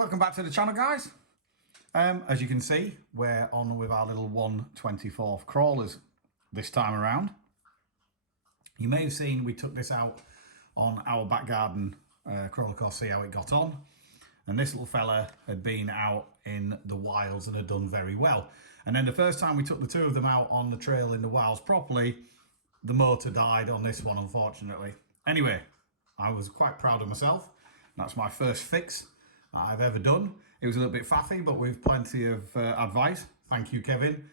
Welcome back to the channel, guys. As you can see, we're on with our little 1/24 crawlers this time around. You may have seen we took this out on our back garden crawler course, see how it got on. And this little fella had been out in the wilds and had done very well. And then the first time we took the two of them out on the trail in the wilds properly, the motor died on this one, unfortunately. Anyway, I was quite proud of myself. That's my first fix I've ever done. It was a little bit faffy, but with plenty of advice, thank you, Kevin,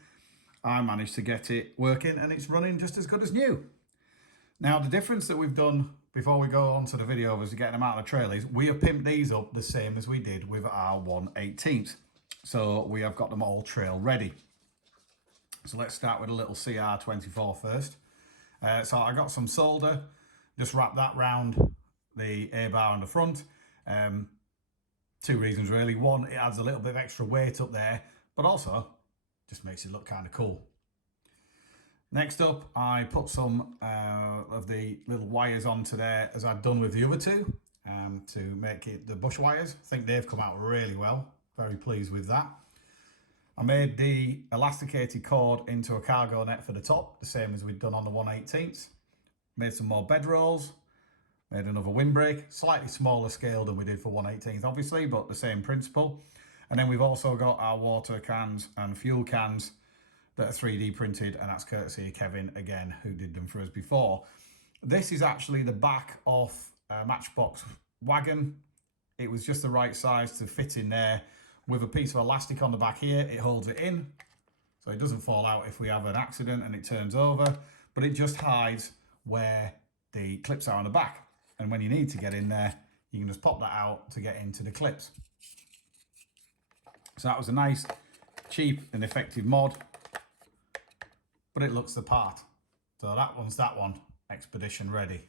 I managed to get it working and it's running just as good as new. Now, the difference that we've done before we go on to the video of us getting them out of the trail is we have pimped these up the same as we did with our 1/18. So we have got them all trail ready. So let's start with a little CR-24 first. So I got some solder, just wrap that round the A-bar on the front. Two reasons really. One, it adds a little bit of extra weight up there, but also just makes it look kind of cool. Next up, I put some of the little wires onto there as I've done with the other two to make it the bush wires. I think they've come out really well. Very pleased with that. I made the elasticated cord into a cargo net for the top, the same as we'd done on the 1/18. Made some more bed rolls. Made another windbreak, slightly smaller scale than we did for 1/18 obviously, but the same principle. And then we've also got our water cans and fuel cans that are 3D printed, and that's courtesy of Kevin again, who did them for us before. This is actually the back of a Matchbox wagon. It was just the right size to fit in there. With a piece of elastic on the back here, it holds it in, so it doesn't fall out if we have an accident and it turns over, but it just hides where the clips are on the back. And when you need to get in there, you can just pop that out to get into the clips. So that was a nice, cheap and effective mod, but it looks the part. So that one, expedition ready.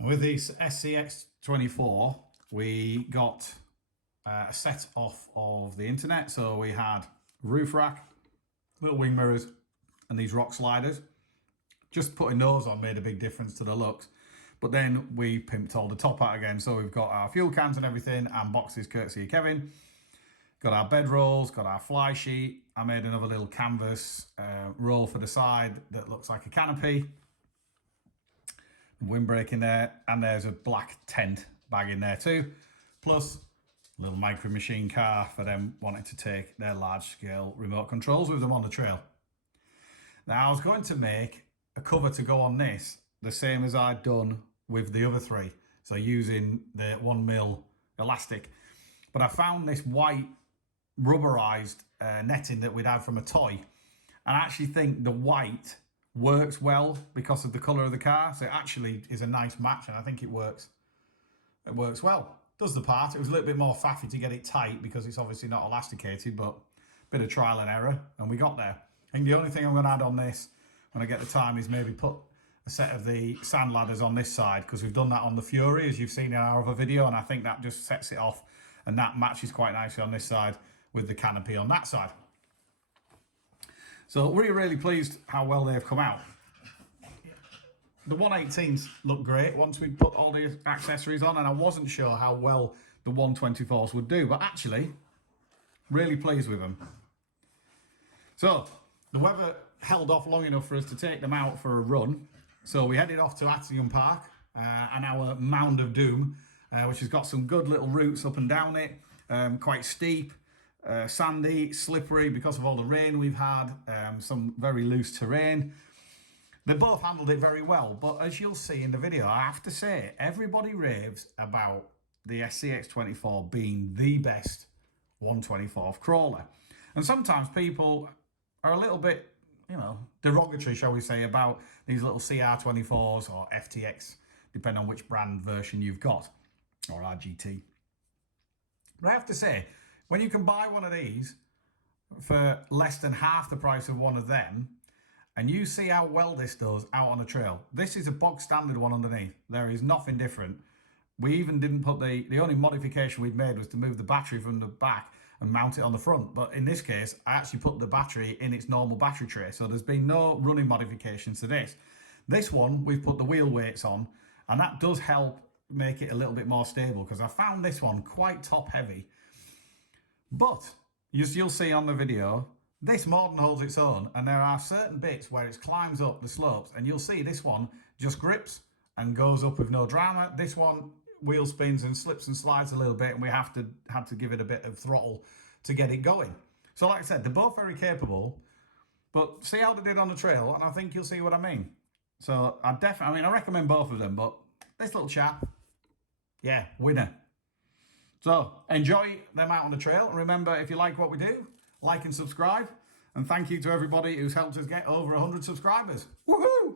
And with these SCX24, we got a set off of the internet. So we had roof rack, little wing mirrors, and these rock sliders. Just putting those on made a big difference to the looks. But then we pimped all the top out again. So we've got our fuel cans and everything, and boxes courtesy of Kevin. Got our bed rolls, got our fly sheet. I made another little canvas roll for the side that looks like a canopy. Windbreak in there, and there's a black tent bag in there too. Plus a little micro machine car for them wanting to take their large scale remote controls with them on the trail. Now I was going to make a cover to go on this the same as I'd done with the other three, so using the 1mm elastic, but I found this white rubberized netting that we'd had from a toy, and I actually think the white works well because of the color of the car. So it actually is a nice match, and I think it works well, does the part. It was a little bit more faffy to get it tight because it's obviously not elasticated, but a bit of trial and error and we got there. I think the only thing I'm going to add on this when I get the time is maybe put a set of the sand ladders on this side, because we've done that on the Fury, as you've seen in our other video, and I think that just sets it off, and that matches quite nicely on this side with the canopy on that side. So we're really pleased how well they've come out. The 1/18s look great once we put all the accessories on, and I wasn't sure how well the 1/24s would do, but actually really pleased with them. So the weather held off long enough for us to take them out for a run. So we headed off to Attingham Park and our mound of doom, which has got some good little routes up and down it, quite steep, sandy, slippery because of all the rain we've had, some very loose terrain. They both handled it very well, but as you'll see in the video, I have to say, everybody raves about the SCX24 being the best 1/24 crawler. And sometimes people are a little bit, derogatory, shall we say, about these little CR24s or FTX, depending on which brand version you've got, or RGT. But I have to say, when you can buy one of these for less than half the price of one of them, and you see how well this does out on the trail, this is a bog standard one underneath. There is nothing different. We even didn't put the only modification we'd made was to move the battery from the back and mount it on the front. But in this case, I actually put the battery in its normal battery tray. So there's been no running modifications to this. This one, we've put the wheel weights on, and that does help make it a little bit more stable, because I found this one quite top heavy. But you'll see on the video, this more than holds its own, and there are certain bits where it climbs up the slopes, and you'll see this one just grips and goes up with no drama. This one wheel spins and slips and slides a little bit, and we had to give it a bit of throttle to get it going. So like I said, they're both very capable, but see how they did on the trail, and I think you'll see what I mean. So I recommend both of them, but this little chap, yeah, winner. So enjoy them out on the trail. And remember, if you like what we do, like and subscribe. And thank you to everybody who's helped us get over 100 subscribers. Woohoo!